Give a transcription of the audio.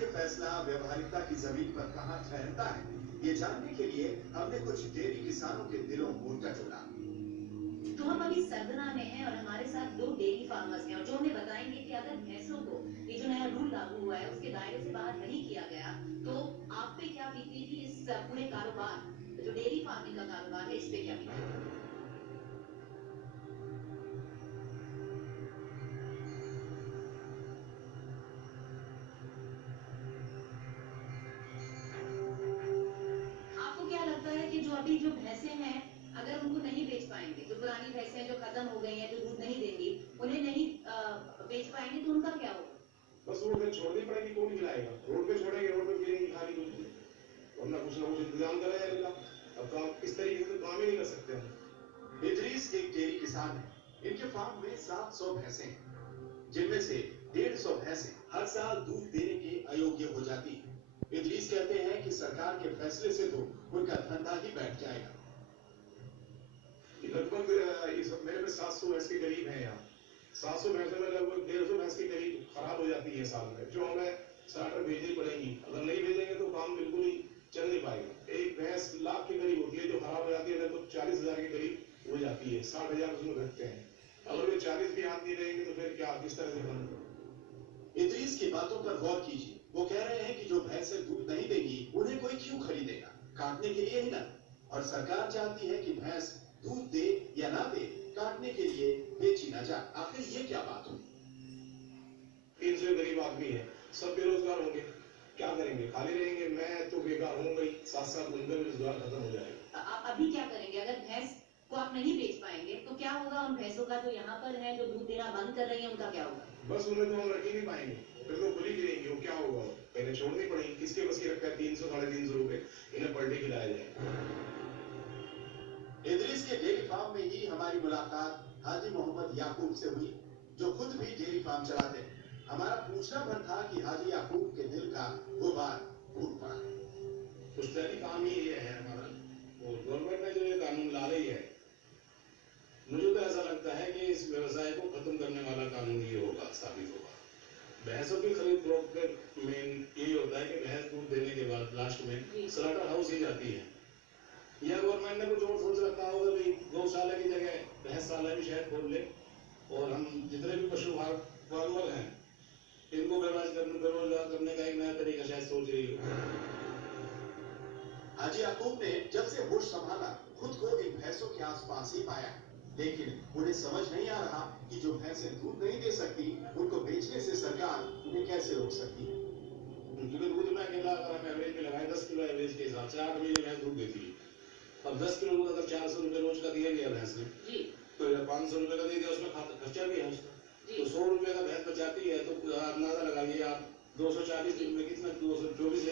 ये फैसला व्यवहारिकता की जमीन पर कहां ठहरता है, ये जानने के लिए हमने कुछ डेयरी किसानों के दिलों को टटोला। तो हम अभी सरगना में हैं और हमारे साथ दो डेयरी फार्मर्स हैं और जो हमें बताएंगे कि अगर भैंसों को ये जो नया रूल लागू हुआ है उसके दायरे से बाहर नहीं किया गया तो आप पे क्या बीतेगी, इस पूरे कारोबार जो डेयरी फार्मिंग का कारोबार है इस पे क्या बीतेगी। आपको क्या लगता है कि जो अभी जो भैंसें हैं अगर उनको नहीं बेच पाएंगे, जो पुरानी भैंसें जो खत्म हो गई हैं, जो दूध नहीं देंगी, उन्हें नहीं बेच पाएंगे तो उनका क्या होगा। बस रोड पे छोड़नी पड़ेगी, कौन खिलाएगा। रोड पे छोड़ेंगे, रोड पे गिरेंगी खाली दूध, वरना कुछ ना कुछ इंतजाम करा जाएगा। अब काम इस तरीके से तो काम ही नहीं कर सकते हम। इदरीस एक डेयरी किसान है। इनके फार्म में 700 भैंसें हैं, जिनमें से 150 भैंसें हर साल दूध देने के अयोग्य हो जाती है। इदरीस कहते हैं कि सरकार के फैसले से तो उनका धंधा ही बैठ जाएगा। लगभग मेरे पे 700 भैंस के करीब है यहाँ। 700 भैंसों में लगभग 150 भैंस के करीब खराब हो जाती है साल में, जो हमें स्टार्टर भेजनी पड़ेगी। अगर नहीं भेजेंगे तो काम बिल्कुल ही चल नहीं पाएगा। एक भैंस लाख के करीब होती है जो खराब हो जाती है, तो 40,000 के करीब हो जाती है, 60,000 उसमें घटते हैं। अगर वे 40 भी हाथ नहीं रहेंगे तो फिर क्या, किस तरह से बनेगा। इदरीस की बातों पर गौर कीजिए। वो कह रहे हैं कि जो भैंसें दूध नहीं देंगी उन्हें कोई क्यों खरीदेगा, काटने के लिए ही ना। और सरकार चाहती है कि भैंस दूध दे या ना दे, काटने के लिए बेची ना जाए। आखिर ये क्या बात हुई। 300 गरीब आदमी है, सब बेरोजगार होंगे, क्या करेंगे, खाली रहेंगे। मैं तो बेकार होऊंगा ही, साथ साथ उनका भी रोजगार खत्म हो जाएगा। अभी क्या करेंगे, अगर भैंस को आप नहीं बेच पाएंगे तो क्या होगा उन भैंसों का जो यहाँ पर है, जो दूध देना बंद कर रही है, उनका क्या होगा। बस उन्हें तो हम रख ही नहीं पाएंगे, फिर तो खुली गिरेंगी। वो क्या होगा, पहले छोड़नी पड़ेगी। किसके बस की रखा है 300 350 रुपए इन्हें पर डे खिलाया जाए। इदरीस के डेयरी फार्म में ही हमारी मुलाकात हाजी मोहम्मद याकूब से हुई, जो खुद भी डेयरी फार्म चलाते हैं। हमारा पूछना भर था कि हाजी याकूब के दिल का गुबार फूट पड़ा। पुश्तैनी काम ही ये है हमारा, और गवर्नमेंट ने जो ये कानून ला रही है, मुझे तो ऐसा लगता है कि इस व्यवसाय को खत्म करने वाला कानून ये होगा, साबित होगा। भैंसों की खरीद फरोख्त का मेन यही होता है कि भैंस दूध देने के बाद लास्ट में स्लॉटर हाउस ही जाती है। या गवर्नमेंट ने कुछ और सोच रखा होगा, भाई गौशाला की जगह भैंसशाला भी शायद खोल ले, और हम जितने भी पशु फार्मर हैं इनको बेरोजगार करने का एक नया तरीका शायद सोच रही हो। हाजी याकूब ने जब से होश संभाला खुद को इन भैंसों के आसपास ही पाया, लेकिन उन्हें समझ नहीं आ रहा कि जो भैंसें दूध नहीं दे सकती उनको बेचने से सरकार उन्हें कैसे रोक सकती है। क्योंकि दूध में अकेला अगर हम एवरेज में लगाए 10 किलो एवरेज के हिसाब से 8 महीने भैंस दूध देती है। अब 10 किलो दूध अगर 400 रुपए रोज का दिया गया भैंस ने, तो 500 रुपए का दे दिया, उसमें खर्चा भी है उसका, तो 100 रुपए का भैंस बचाती है। तो अंदाजा लगाइए आप, 240 दिन में कितना, 224